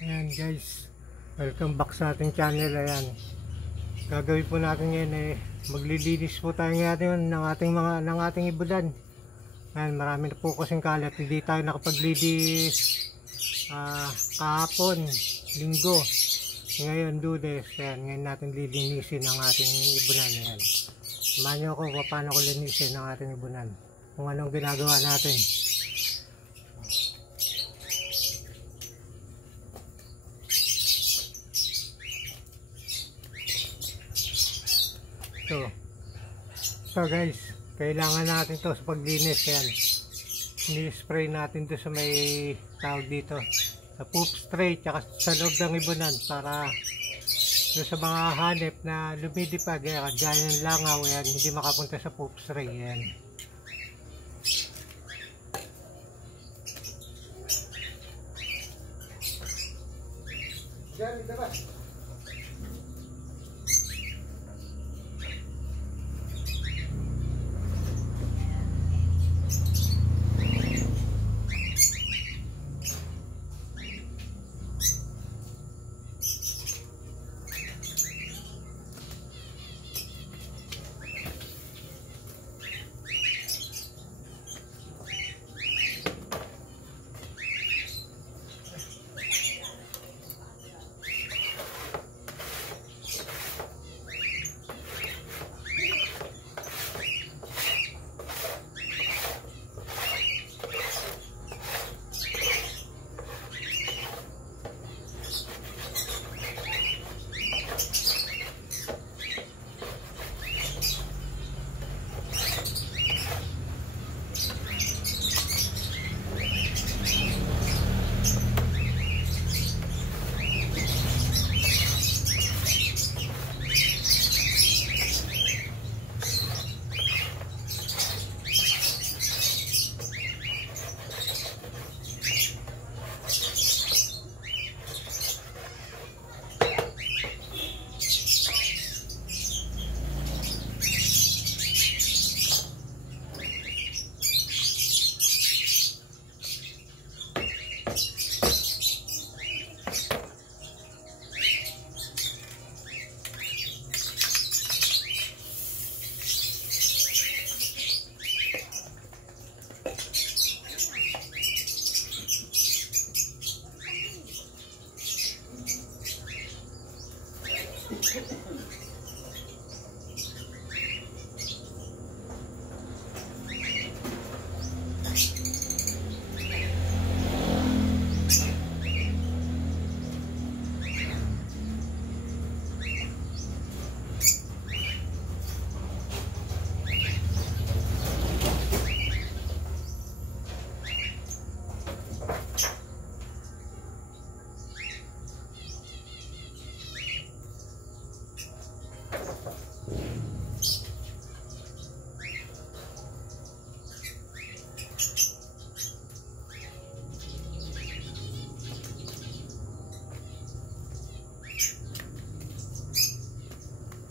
Ayan guys, welcome back sa ating channel. Ayan, gagawin po natin ngayon maglilinis po tayo ngayon ng ating ibulan. Ayan, marami na po kasing kalat, hindi tayo nakapaglinis kahapon, linggo. Ngayon Lunes, ayan, ngayon natin lilinisin ang ating ibulan. Ayan, samahan nyo ako paano ko linisin ang ating ibulan, kung anong ginagawa natin. So guys, kailangan natin to sa paglinis. Yan, ni-spray natin to sa may tawag dito, sa poop spray, tsaka sa loob ng ibunan, para sa mga hanep na lumilipad, gaya ng langaw, yan, hindi makapunta sa poop spray. Yan. Yan, ito ba?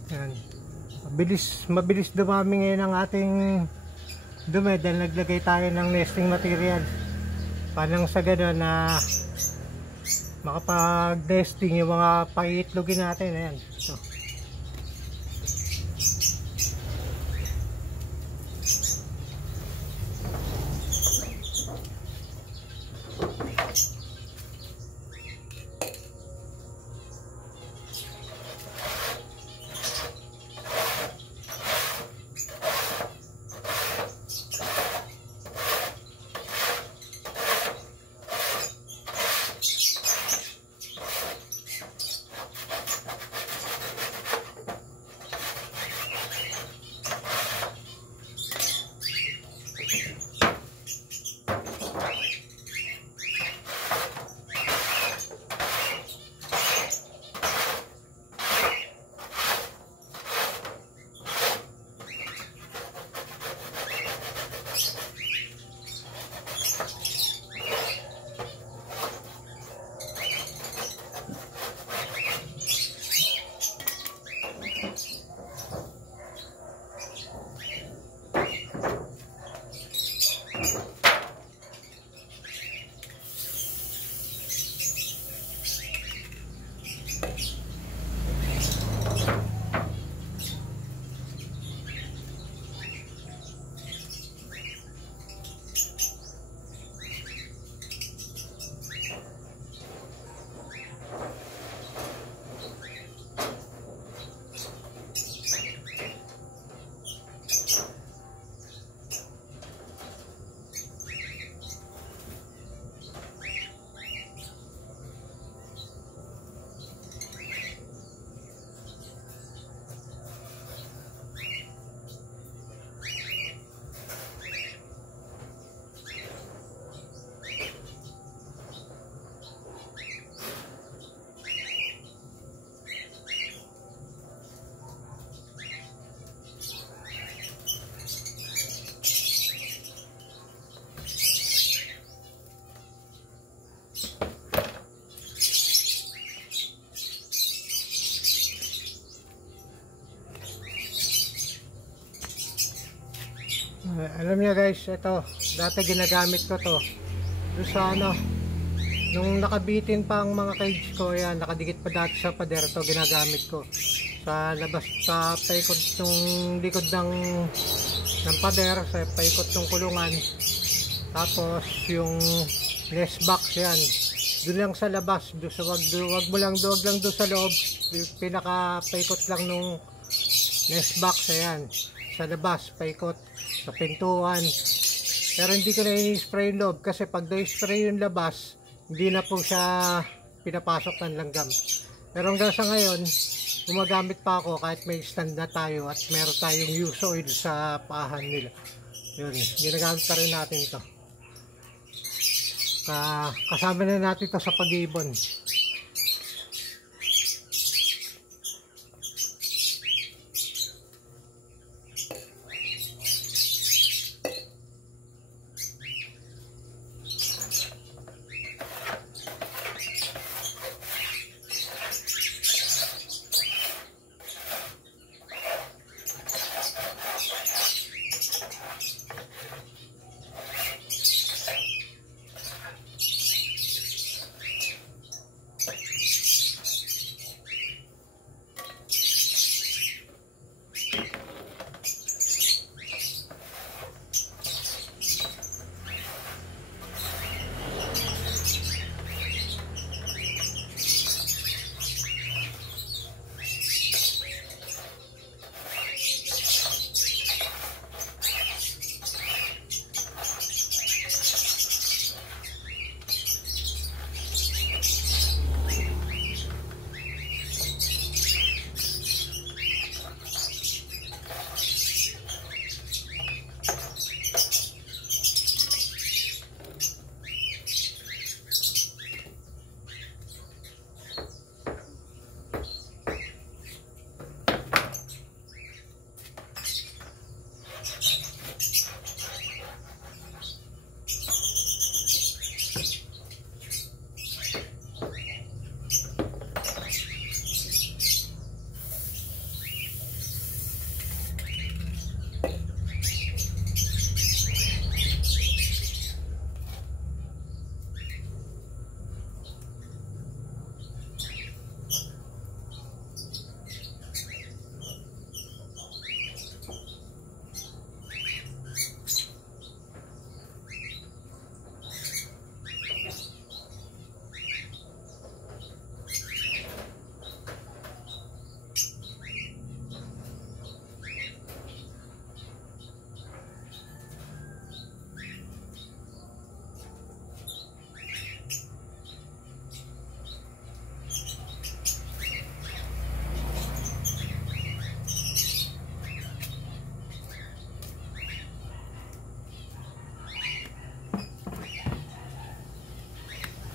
Yan. Mabilis dumami ngayon ang ating dumi dahil naglagay tayo ng nesting material. Panang sa gano'n na makapag-nesting yung mga paiitlogin natin. Ayan. So, Alam niya guys, ito dati ginagamit ko to doon sa ano, nung nakabitin pa ang mga cage ko. Yan, nakadikit pa dati sa pader. Ito ginagamit ko sa labas, sa paikot ng likod ng pader, sa paikot ng kulungan. Tapos yung nest box yan doon lang sa labas, doon sa wag mo lang doon sa loob, pinaka paikot lang nung nest box. Ayan, sa labas paikot sa pintuan. Pero hindi ko na i-spray yung loob kasi pag na-spray yung labas, hindi na po siya pinapasok ng langgam. Pero hanggang sa ngayon, gumagamit pa ako kahit may stand na tayo at meron tayong use oil sa paahan nila. Yun, ginagamit pa rin natin ito. Kasama na natin ito sa pag-iibon.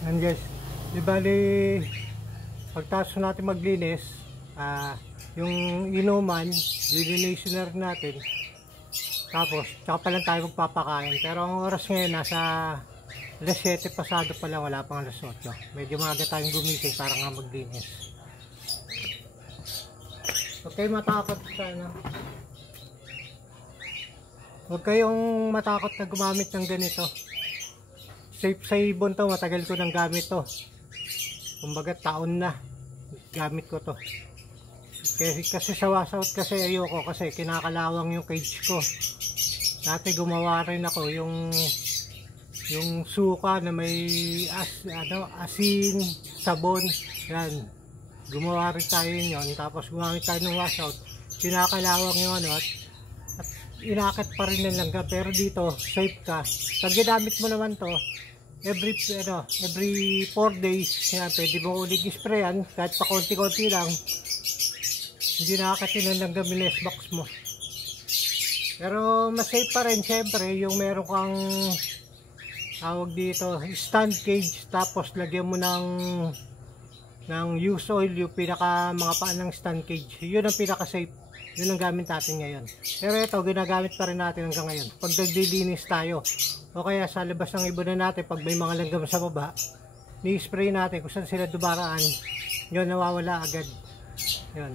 Yan guys, di bali pagtaso natin maglinis, yung inuman, lilinisin natin. Tapos, tsaka pa lang tayo magpapakain. Pero ang oras ngayon, nasa alas 7 pasado pa lang, wala pang alas 8. Medyo maaga tayong gumising para nga maglinis. Huwag kayong matakot sa ano. Huwag kayong matakot na gumamit ng ganito. Safe sa ibon to, matagal ko nang gamit to. Kumbaga taon na gamit ko to. Kasi sa wasout kasi ayoko kasi kinakalawang yung cage ko. Dati gumawa rin ako yung suka na may asin, sabon, yan. Gumawa rin tayo yun, tapos gumamit tayo ng washout. Kinakalawang yung ano at inakit pa rin ng langgam. Pero dito safe ka. Pag ginamit mo naman to every 4 days, yan, pwede mo ulit sprayan kahit pa konti-konti lang. Hindi nakakatin ng langgam yung nest box mo. Pero mas safe pa rin syempre yung meron kang tawag dito stand cage, tapos lagyan mo ng use oil yung pinaka mga paan ng stand cage. Yun ang pinaka safe. Yun ang gamit natin ngayon. Pero ito ginagamit pa rin natin hanggang ngayon pag naglilinis tayo o kaya sa labas ng ibunan natin. Pag may mga langgam sa baba, ni-spray natin kung saan sila dumaraan, yun nawawala agad. Yun.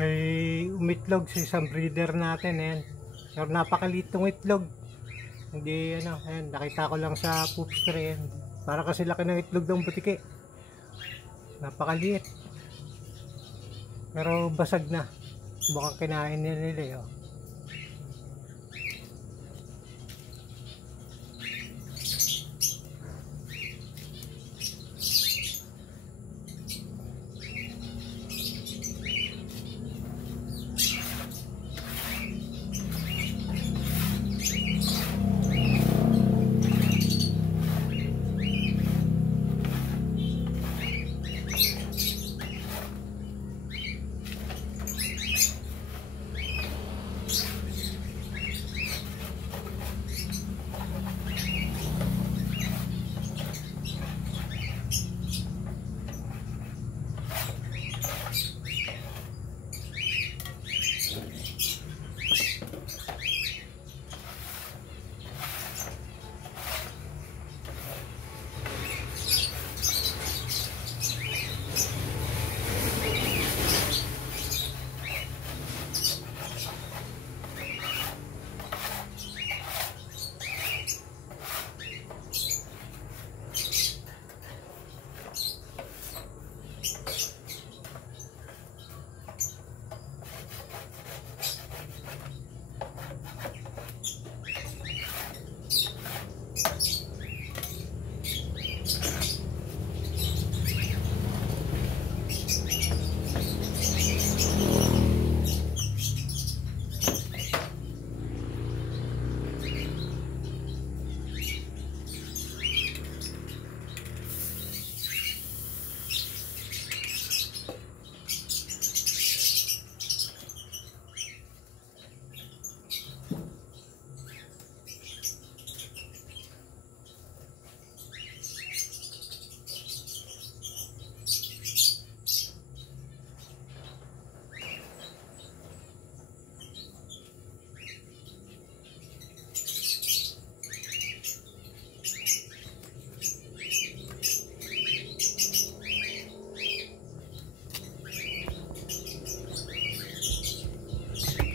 may umitlog sa isang breeder natin. Ayan. Pero napakaliit tong itlog. Hindi ano, ayan, nakita ko lang sa poop tray. Ayan. Para kasi laki ng itlog ng butiki. Napakaliit. Pero basag na. Bukang kinain nila eh. Oh.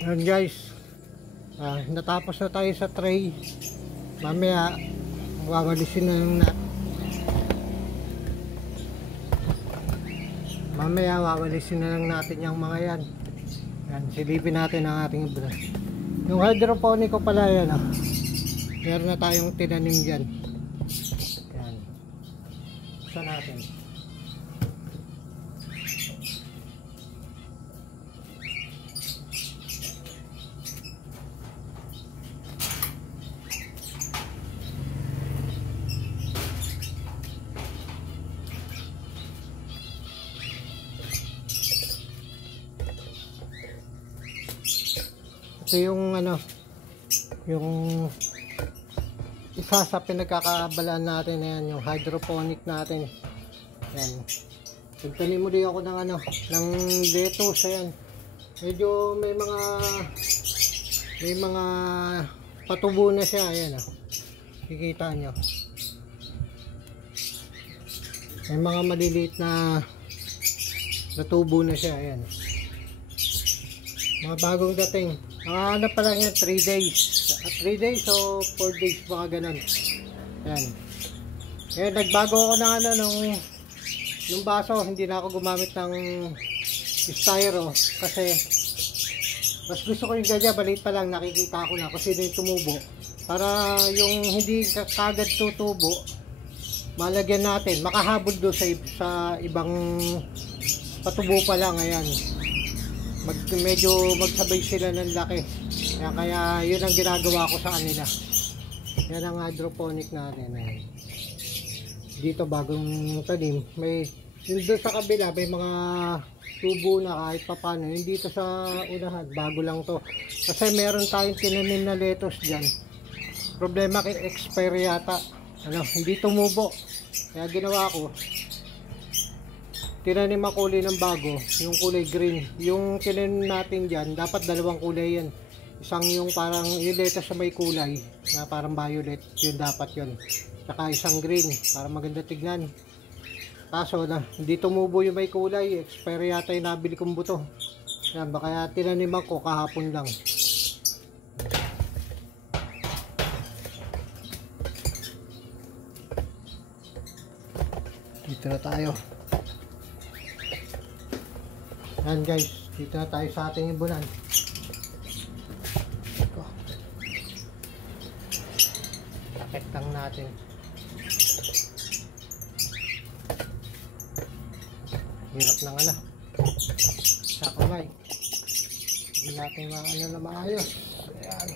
Ayan guys, natapos na tayo sa tray. Mamaya wawalisin na lang natin. Yung mga yan. Yan, silipin natin ang ating brush. Yung hydroponic ko pala yan. Meron na tayong tinanim dyan. Yan. Isa natin. Ito yung ano, yung isa sa pinagkakabalaan natin na yan, yung hydroponic natin. Yan. Nagtanim mo din ako ng ano, ng lettuce. Ayan. Medyo may mga patubo na siya. Ayan. Kikita nyo. May mga maliliit na natubo na siya. Ayan. Mga bagong dating. Ano pa lang yan, 3 days. 3 days o 4 days, baka ganun. Yan. Kaya nagbago ako ng ano, nung baso. Hindi na ako gumamit ng styro. Kasi, mas gusto ko yung ganyan, baliit pa lang, nakikita ko na kung sino yung tumubo. Para yung hindi kagad tutubo, malagyan natin, makahabol doon sa ibang patubo pa lang. Ayan. Medyo magsabay sila ng laki. Kaya yun ang ginagawa ko sa kanila. Yan ang hydroponic natin. Dito bagong tanim, may yun doon sa kabila may mga tubo na kahit papano. Yung dito sa unahan, bago lang to. Kasi meron tayong tinanim na lettuce dyan. Problema kay expire yata. Hindi tumubo. Kaya ginawa ko, tinanim ang kulay ng bago, yung kulay green. Yung tinanim natin dyan, dapat dalawang kulay yan. Isang yung parang yung lettuce sa may kulay, na parang violet, yun dapat yun. Saka isang green, para maganda tignan. Kaso na, hindi tumubo yung may kulay, expire yata yung nabili kong buto. Yan, baka tinaniman ko kahapon lang. Dito na tayo. Yan guys, dito na tayo sa ating ibunan. Takip lang natin. Hirap ng ano sa kamay. Hindi natin maano na maayos. Ayan.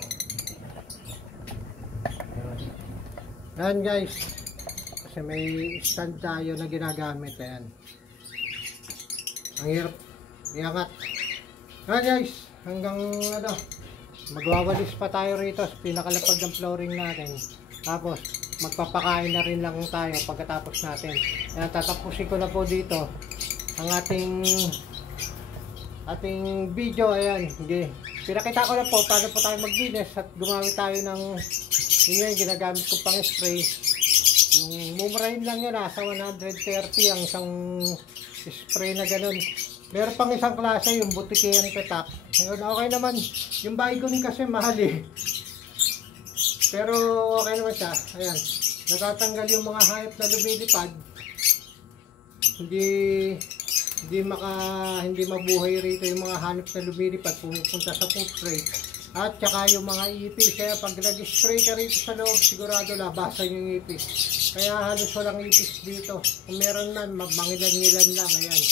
Ayan guys, kasi may stand tayo na ginagamit. Ayan, ang hirap iangat. Ayan guys, hanggang ano, magwawalis pa tayo rito sa pinakalapag ng flooring natin. Tapos magpapakain na rin lang tayo pagkatapos natin. Ayan, tatapusin ko na po dito ang ating video. Ayan, okay. Pinakita ko na po paano po tayo maglinis at gumamit tayo ng yun yung ginagamit ko pang spray. Yung mumurahin lang yun, nasa 130 ang isang spray na ganun. Meron pang isang klase, yung butikian petak. Ngayon, okay naman. Yung Baygon kasi mahal eh. Pero okay naman siya. Ayan, natatanggal yung mga hayop na lumilipad. Hindi mabuhay rito yung mga hanap na lumilipad pumupunta sa food tray. At saka yung mga ipis. Kaya pag nag-spray ka rito sa loob, sigurado labasan yung ipis. Kaya halos walang ipis dito. Kung meron man, mangilan-ngilan lang. Ayan.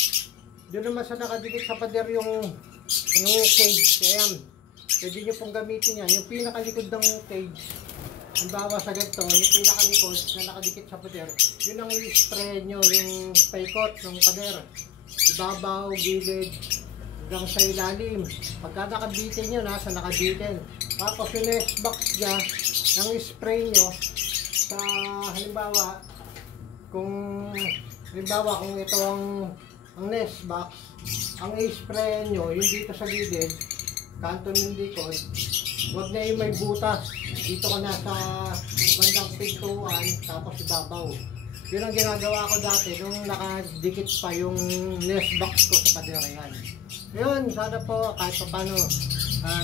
Doon naman sa nakadikit sa pader yung cage. Ayan, pwede nyo pong gamitin yan. Yung pinakalikod ng cage, halimbawa sa ganito, yung pinakalikod na nakadikit sa pader, yun ang i-spray nyo, yung paikot ng pader. Ibabaw, gilid, hanggang sa ilalim. Pagka nakabitin nyo, nasa nakabitin. Tapos yung nest box niya, ang spray nyo sa halimbawa kung ito ang nest box, ang i-spray nyo yung dito sa gilid, kanto ng likod, huwag na yung may butas. Dito ka na sa bandang pintuan, tapos ibabaw. Yun ang ginagawa ko dati nung nakadikit pa yung nest box ko sa paderayan. Yun, sana po kahit pa paano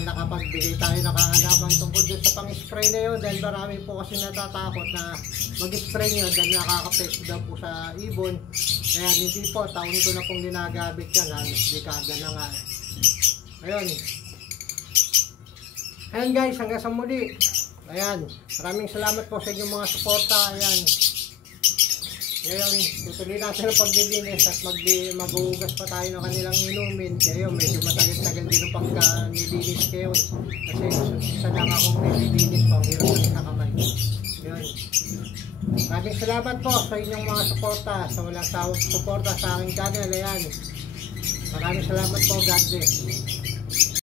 nakapagbigay tayo nakaalaman tungkol dyan sa pang-spray na yun, dahil marami po kasi natatakot na mag-spray nyo dahil nakaka-pest daw po sa ibon. Kaya hindi po, taon ko na pong ginagamit yan, halos dekada na nga. Ayun. Ayan guys, hanggang sa muli. Ayan, maraming salamat po sa inyong mga suporta. Ayan. Ngayon, tutuloy natin ang paglilinis at maghuhugas pa tayo ng kanilang inumin. Kaya medyo matagal-tagal din ang pagka-nilinis kayo. Kasi isa lang akong nililinis pa, hirap sa kamay. Yun. Maraming salamat po sa inyong mga suporta, sa walang sawang suporta sa aking channel. Ayan. Maraming salamat po. God bless.